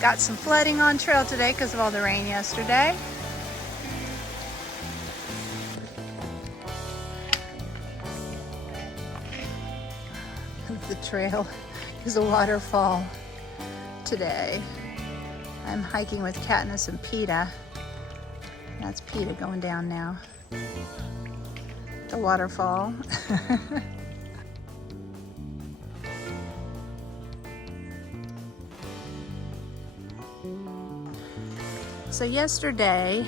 Got some flooding on trail today because of all the rain yesterday. The trail is a waterfall today. I'm hiking with Katniss and Peta. That's Peta going down now. The waterfall. So yesterday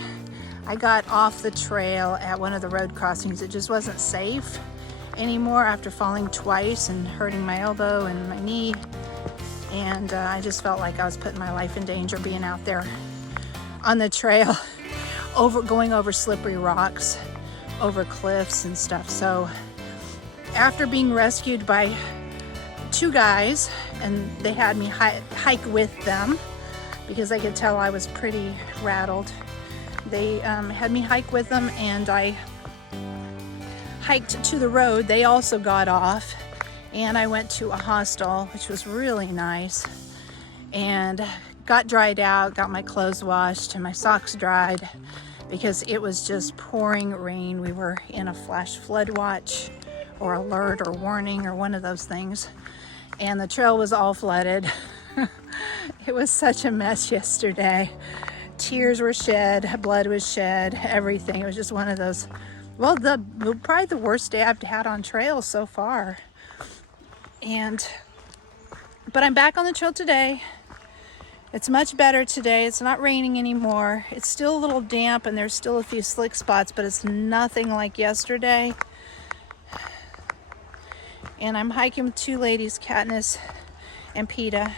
I got off the trail at one of the road crossings. It just wasn't safe anymore after falling twice and hurting my elbow and my knee. And I just felt like I was putting my life in danger being out there on the trail, going over slippery rocks, over cliffs and stuff. So after being rescued by two guys, and they had me hike with them because I could tell I was pretty rattled. They had me hike with them, and I hiked to the road. They also got off, and I went to a hostel, which was really nice, and got dried out, got my clothes washed and my socks dried because it was just pouring rain. We were in a flash flood watch or alert or warning or one of those things, and the trail was all flooded. It was such a mess yesterday. Tears were shed, blood was shed, everything. It was just one of those, well, probably the worst day I've had on trail so far. But I'm back on the trail today. It's much better today. It's not raining anymore. It's still a little damp and there's still a few slick spots, but it's nothing like yesterday. And I'm hiking with two ladies, Katniss and Peta.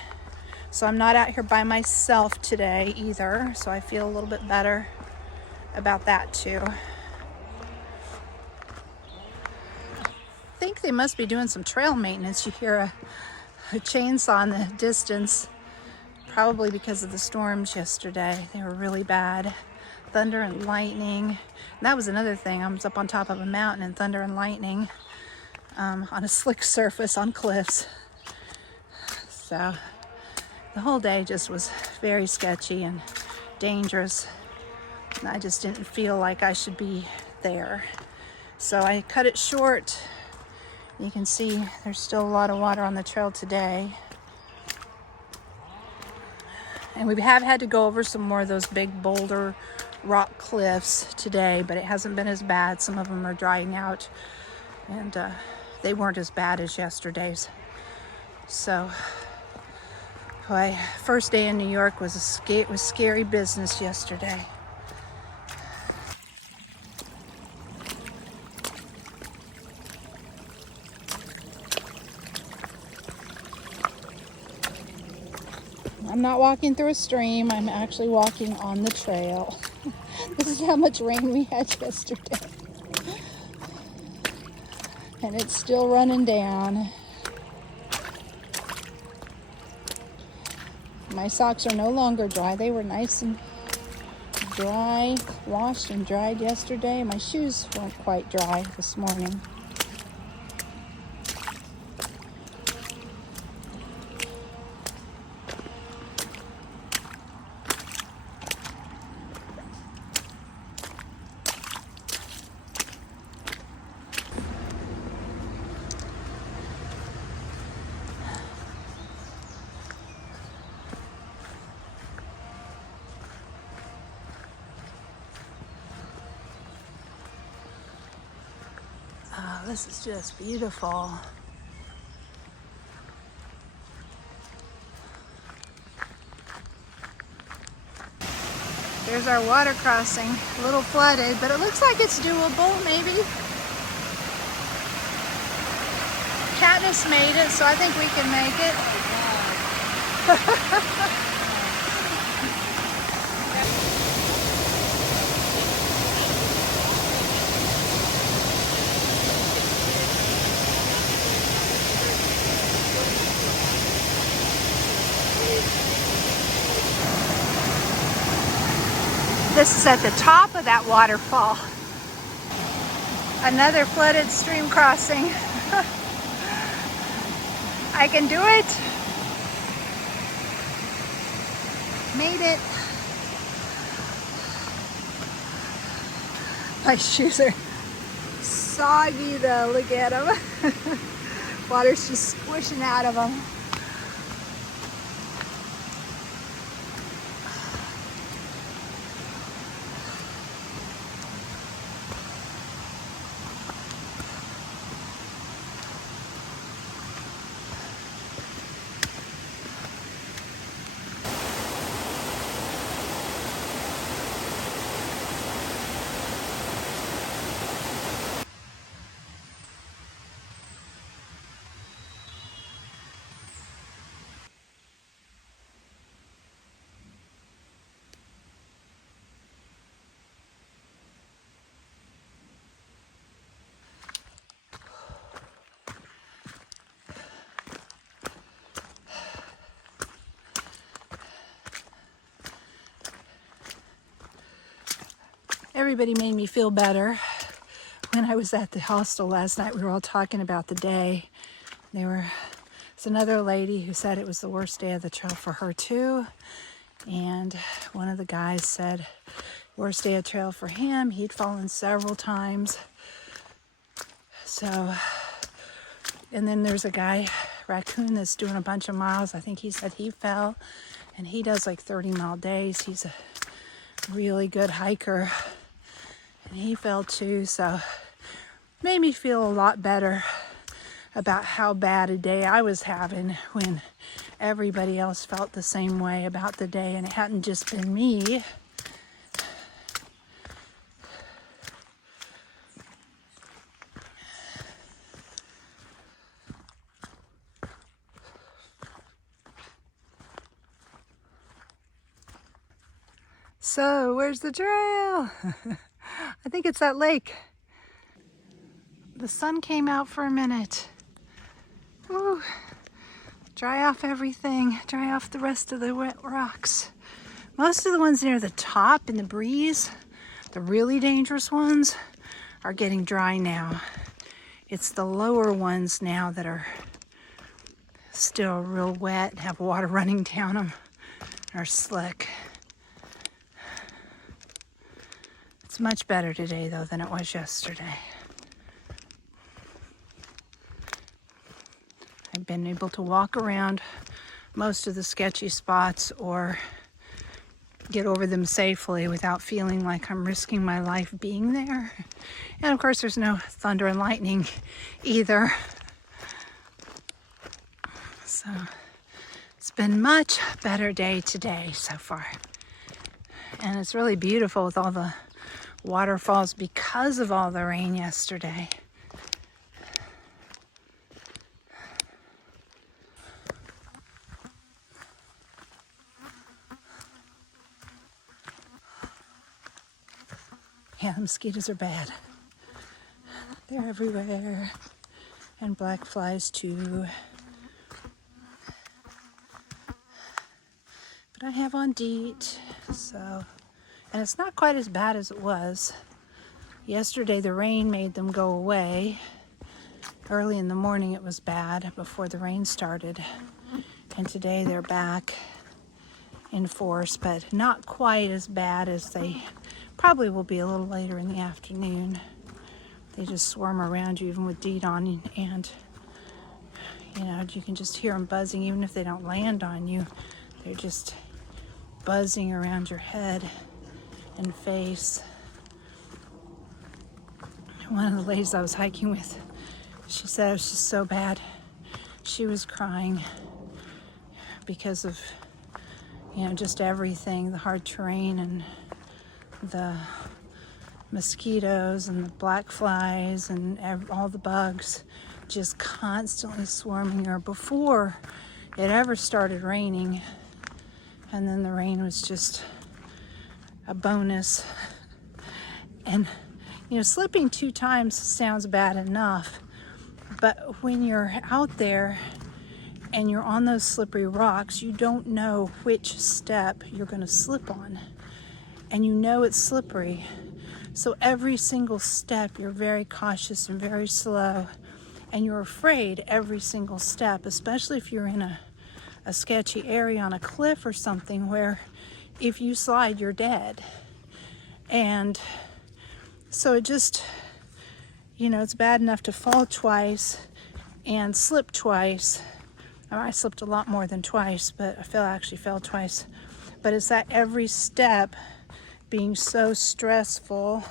So I'm not out here by myself today either. So I feel a little bit better about that too. I think they must be doing some trail maintenance. You hear a chainsaw in the distance, probably because of the storms yesterday. They were really bad. Thunder and lightning. And that was another thing. I was up on top of a mountain and thunder and lightning on a slick surface on cliffs. So the whole day just was very sketchy and dangerous. And I just didn't feel like I should be there. So I cut it short. You can see there's still a lot of water on the trail today. And we have had to go over some more of those big boulder rock cliffs today, but it hasn't been as bad. Some of them are drying out, and they weren't as bad as yesterday's. So my first day in New York was scary business yesterday. I'm not walking through a stream. I'm actually walking on the trail. This is how much rain we had yesterday. And it's still running down. My socks are no longer dry. They were nice and dry, washed and dried yesterday. My shoes weren't quite dry this morning. This is just beautiful. There's our water crossing, a little flooded, but it looks like it's doable, maybe. Katniss made it, so I think we can make it. This is at the top of that waterfall. Another flooded stream crossing. I can do it. Made it. My shoes are soggy though, look at them. Water's just squishing out of them. Everybody made me feel better. When I was at the hostel last night, we were all talking about the day. There's another lady who said it was the worst day of the trail for her too. And one of the guys said, worst day of trail for him. He'd fallen several times. So, and then there's a guy, Raccoon, that's doing a bunch of miles. I think he said he fell, and he does like 30-mile days. He's a really good hiker, and he fell too. So made me feel a lot better about how bad a day I was having when everybody else felt the same way about the day, and it hadn't just been me. So, where's the trail? I think it's that lake. The sun came out for a minute. Woo. Dry off everything. Dry off the rest of the wet rocks. Most of the ones near the top in the breeze, the really dangerous ones, are getting dry now. It's the lower ones now that are still real wet, have water running down them, are slick. It's much better today, though, than it was yesterday. I've been able to walk around most of the sketchy spots or get over them safely without feeling like I'm risking my life being there. And of course, there's no thunder and lightning either. So it's been much better day today so far. And it's really beautiful with all the waterfalls because of all the rain yesterday. Yeah, the mosquitoes are bad. They're everywhere. And black flies too. But I have on DEET, so... And it's not quite as bad as it was. Yesterday the rain made them go away. Early in the morning it was bad before the rain started. And today they're back in force, but not quite as bad as they probably will be a little later in the afternoon. They just swarm around you even with DEET on, and you know, you can just hear them buzzing even if they don't land on you. They're just buzzing around your head and face. One of the ladies I was hiking with, she said it was just so bad. She was crying because of, you know, just everything, the hard terrain and the mosquitoes and the black flies and all the bugs just constantly swarming her before it ever started raining. And then the rain was just a bonus. And you know, slipping 2 times sounds bad enough, but when you're out there and you're on those slippery rocks, you don't know which step you're going to slip on, and you know it's slippery. So every single step you're very cautious and very slow, and you're afraid every single step, especially if you're in a sketchy area on a cliff or something where if you slide, you're dead. And so it just, you know, it's bad enough to fall twice and slip twice. I slipped a lot more than twice, but I actually fell twice. But it's that every step being so stressful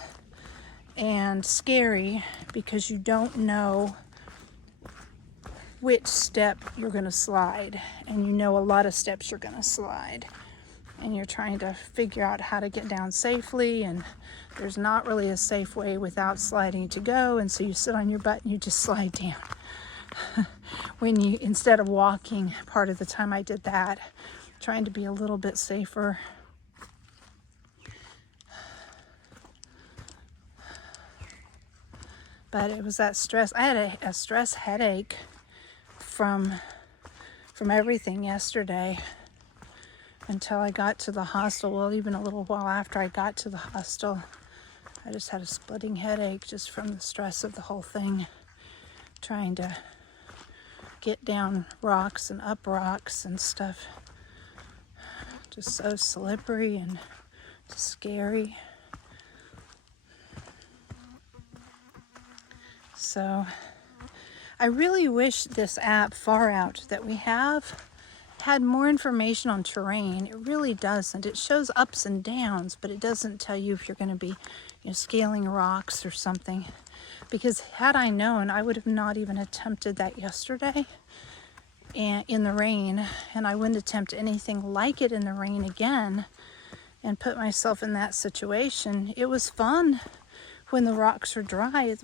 and scary because you don't know which step you're going to slide, and you know a lot of steps you're going to slide, and you're trying to figure out how to get down safely, and there's not really a safe way without sliding to go, and so you sit on your butt and you just slide down. When you, instead of walking, part of the time I did that, trying to be a little bit safer. But it was that stress. I had a stress headache from everything yesterday until I got to the hostel. Well, even a little while after I got to the hostel, I just had a splitting headache just from the stress of the whole thing, trying to get down rocks and up rocks and stuff. Just so slippery and scary. So I really wish this app, Far Out, that we have had more information on terrain. It really doesn't. It shows ups and downs, but it doesn't tell you if you're going to be, you know, scaling rocks or something. Because had I known, I would have not even attempted that yesterday and in the rain, and I wouldn't attempt anything like it in the rain again and put myself in that situation. It was fun when the rocks were dry.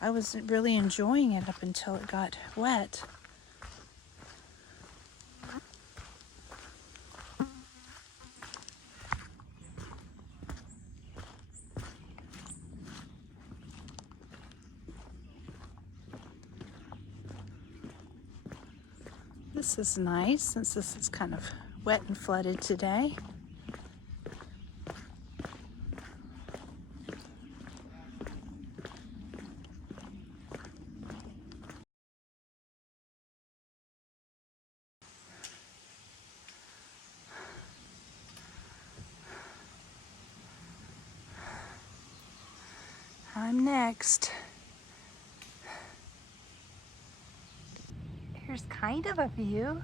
I was really enjoying it up until it got wet. This is nice since this is kind of wet and flooded today. I'm next. Here's kind of a view.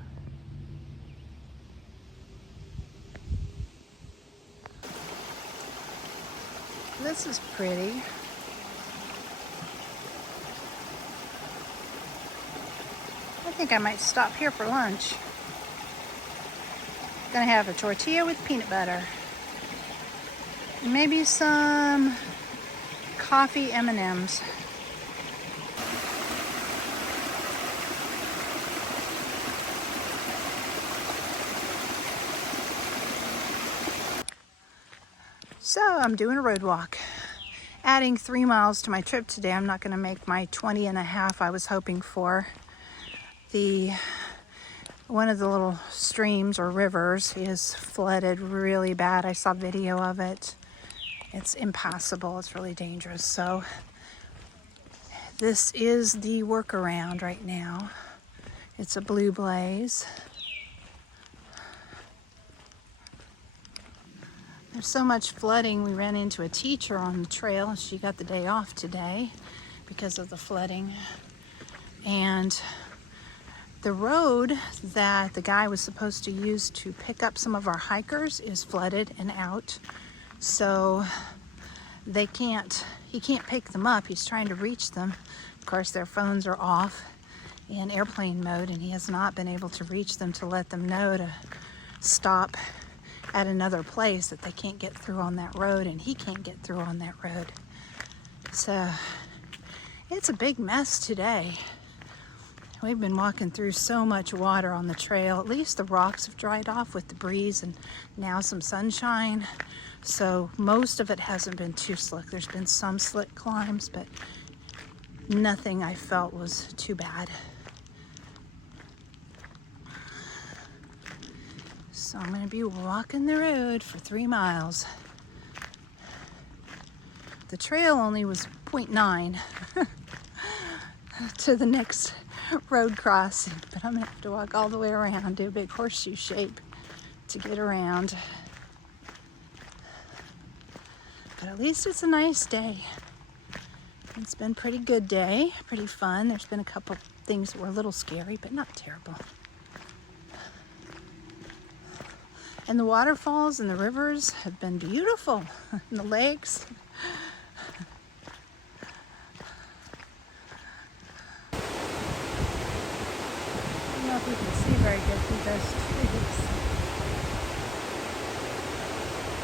This is pretty. I think I might stop here for lunch. Gonna have a tortilla with peanut butter. Maybe some coffee M&Ms. So I'm doing a road walk, adding 3 miles to my trip today. I'm not going to make my 20 and a half I was hoping for. One of the little streams or rivers is flooded really bad. I saw video of it. It's impassable. It's really dangerous. So this is the workaround right now. It's a blue blaze. There's so much flooding. We ran into a teacher on the trail. She got the day off today because of the flooding. And the road that the guy was supposed to use to pick up some of our hikers is flooded and out. So he can't pick them up. He's trying to reach them. Of course, their phones are off in airplane mode, and he has not been able to reach them to let them know to stop at another place, that they can't get through on that road, and he can't get through on that road. So it's a big mess today. We've been walking through so much water on the trail. At least the rocks have dried off with the breeze and now some sunshine. So most of it hasn't been too slick. There's been some slick climbs, but nothing I felt was too bad. So I'm going to be walking the road for 3 miles. The trail only was 0.9 to the next road crossing, but I'm going to have to walk all the way around, do a big horseshoe shape to get around. But at least it's a nice day. It's been a pretty good day, pretty fun. There's been a couple things that were a little scary, but not terrible. And the waterfalls and the rivers have been beautiful, and the lakes. I don't know if you can see very good through those trees.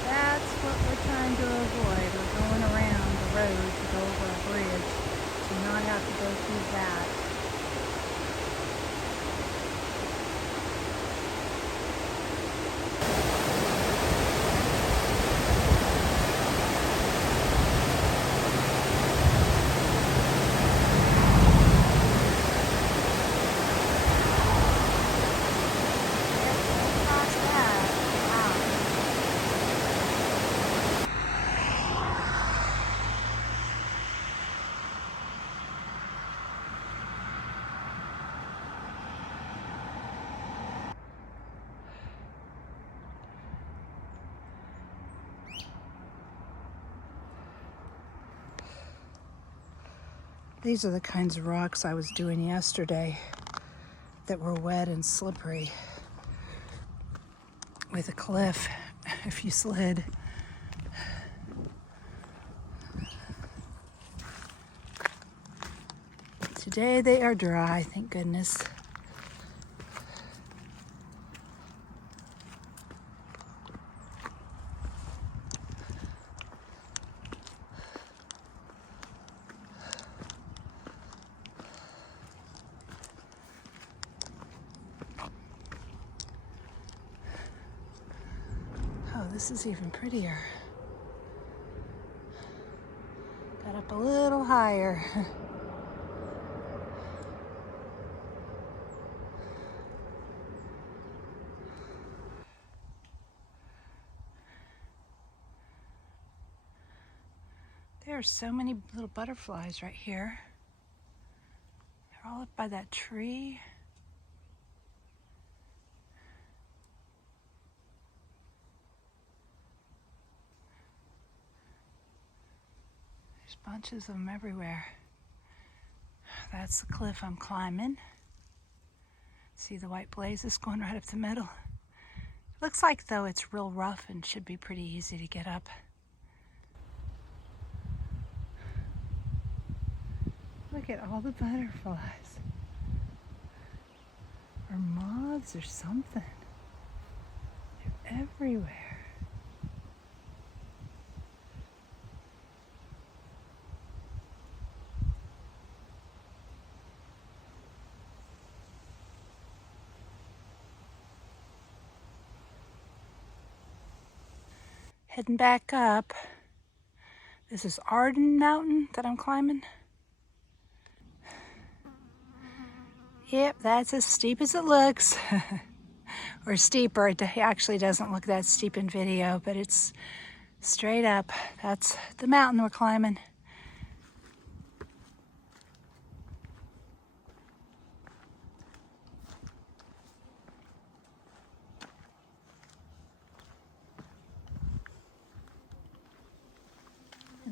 That's what we're trying to avoid. We're going around the road to go over a bridge to not have to go through that. These are the kinds of rocks I was doing yesterday that were wet and slippery with a cliff if you slid. Today they are dry, thank goodness. This is even prettier. Got up a little higher. There are so many little butterflies right here. They're all up by that tree. Bunches of them everywhere. That's the cliff I'm climbing. See the white blazes going right up the middle? Looks like though it's real rough and should be pretty easy to get up. Look at all the butterflies. Or moths or something. They're everywhere. Heading back up. This is Arden Mountain that I'm climbing. Yep, that's as steep as it looks. Or steeper. It actually doesn't look that steep in video, but it's straight up. That's the mountain we're climbing.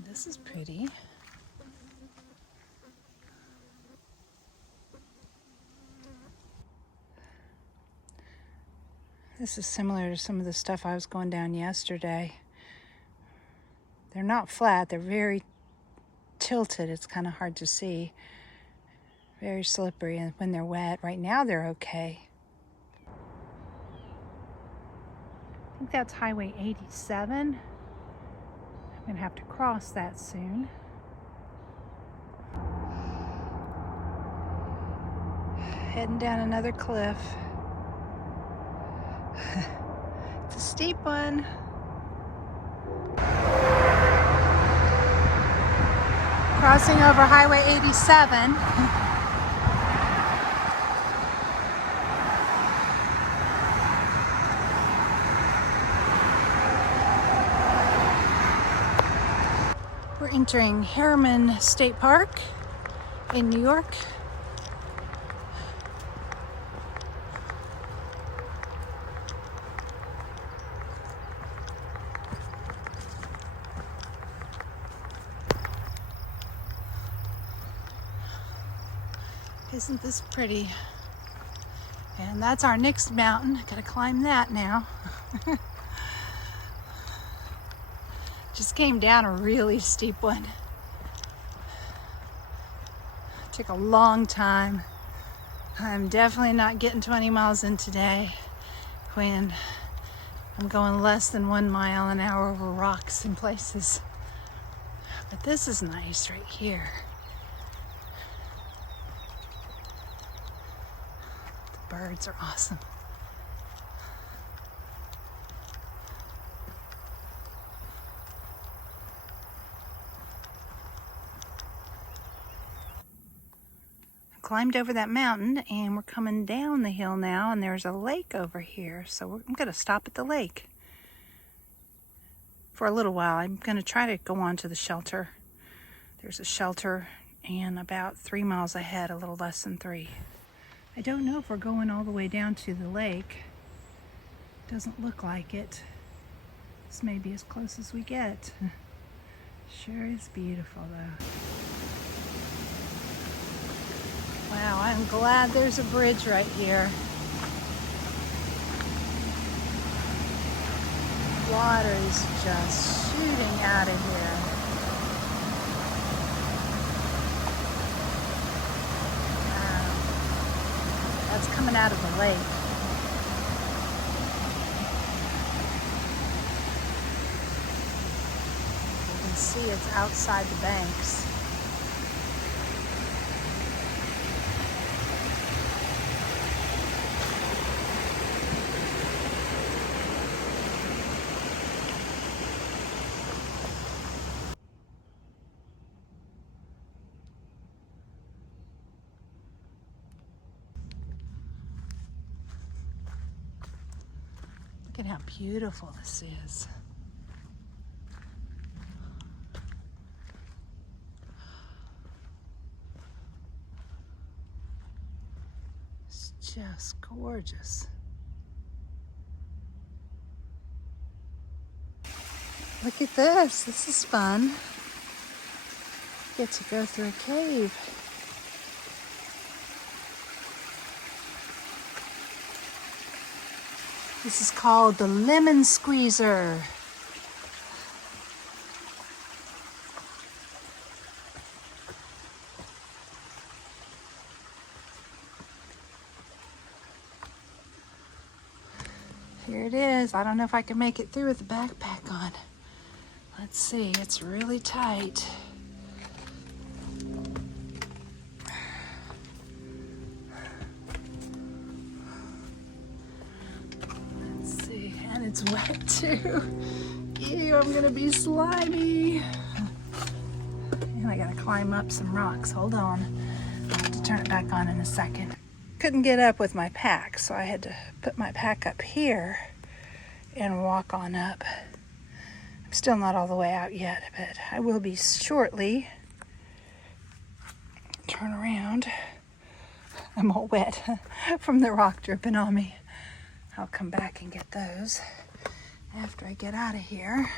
This is pretty. This is similar to some of the stuff I was going down yesterday. They're not flat, they're very tilted. It's kind of hard to see. Very slippery, and when they're wet, right now they're okay. I think that's Highway 87. I'm gonna have to cross that soon. Heading down another cliff. It's a steep one. Crossing over Highway 87. We're entering Harriman State Park in New York. Isn't this pretty? And that's our next mountain. Gotta climb that now. Just came down a really steep one. Took a long time. I'm definitely not getting 20 miles in today when I'm going less than 1 mile an hour over rocks in places. But this is nice right here. The birds are awesome. Climbed over that mountain and we're coming down the hill now, and there's a lake over here, so I'm going to stop at the lake for a little while. I'm going to try to go on to the shelter. There's a shelter and about 3 miles ahead, a little less than 3. I don't know if we're going all the way down to the lake. Doesn't look like it. This may be as close as we get. Sure is beautiful though. Wow, I'm glad there's a bridge right here. Water is just shooting out of here. Wow. That's coming out of the lake. You can see it's outside the banks. Look at how beautiful this is. It's just gorgeous. Look at this. This is fun. Get to go through a cave. This is called the Lemon Squeezer. Here it is. I don't know if I can make it through with the backpack on. Let's see, it's really tight. Let's see, and it's wet too. Ew, I'm gonna be slimy. And I gotta climb up some rocks. Hold on. I'll have to turn it back on in a second. Couldn't get up with my pack, so I had to put my pack up here and walk on up. I'm still not all the way out yet, but I will be shortly. Turn around. I'm all wet from the rock dripping on me. I'll come back and get those after I get out of here.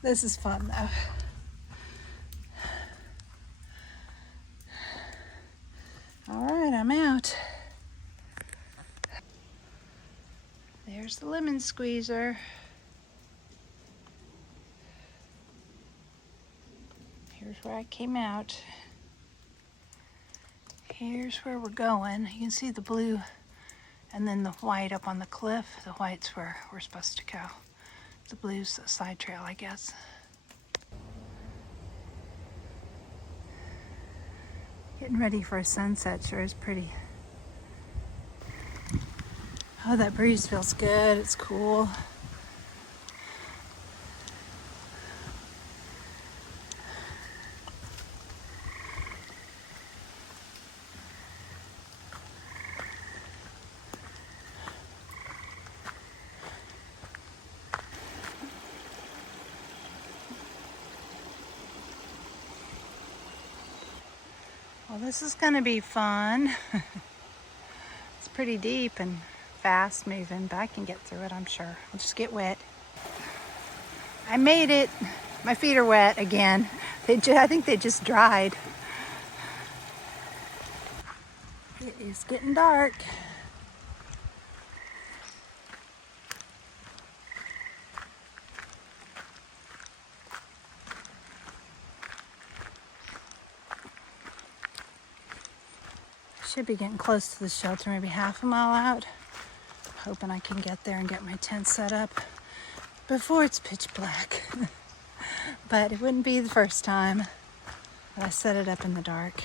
This is fun though. All right, I'm out. There's the lemon squeezer. Here's where I came out. Here's where we're going. You can see the blue and then the white up on the cliff. The white's where we're supposed to go. The blue's a side trail, I guess. Getting ready for a sunset sure is pretty. Oh, that breeze feels good. It's cool. Well, this is going to be fun. It's pretty deep and fast moving, but I can get through it, I'm sure. I'll just get wet. I made it. My feet are wet again. I think they just dried. It is getting dark. Should be getting close to the shelter, maybe half a mile out. Hoping I can get there and get my tent set up before it's pitch black. But it wouldn't be the first time that I set it up in the dark.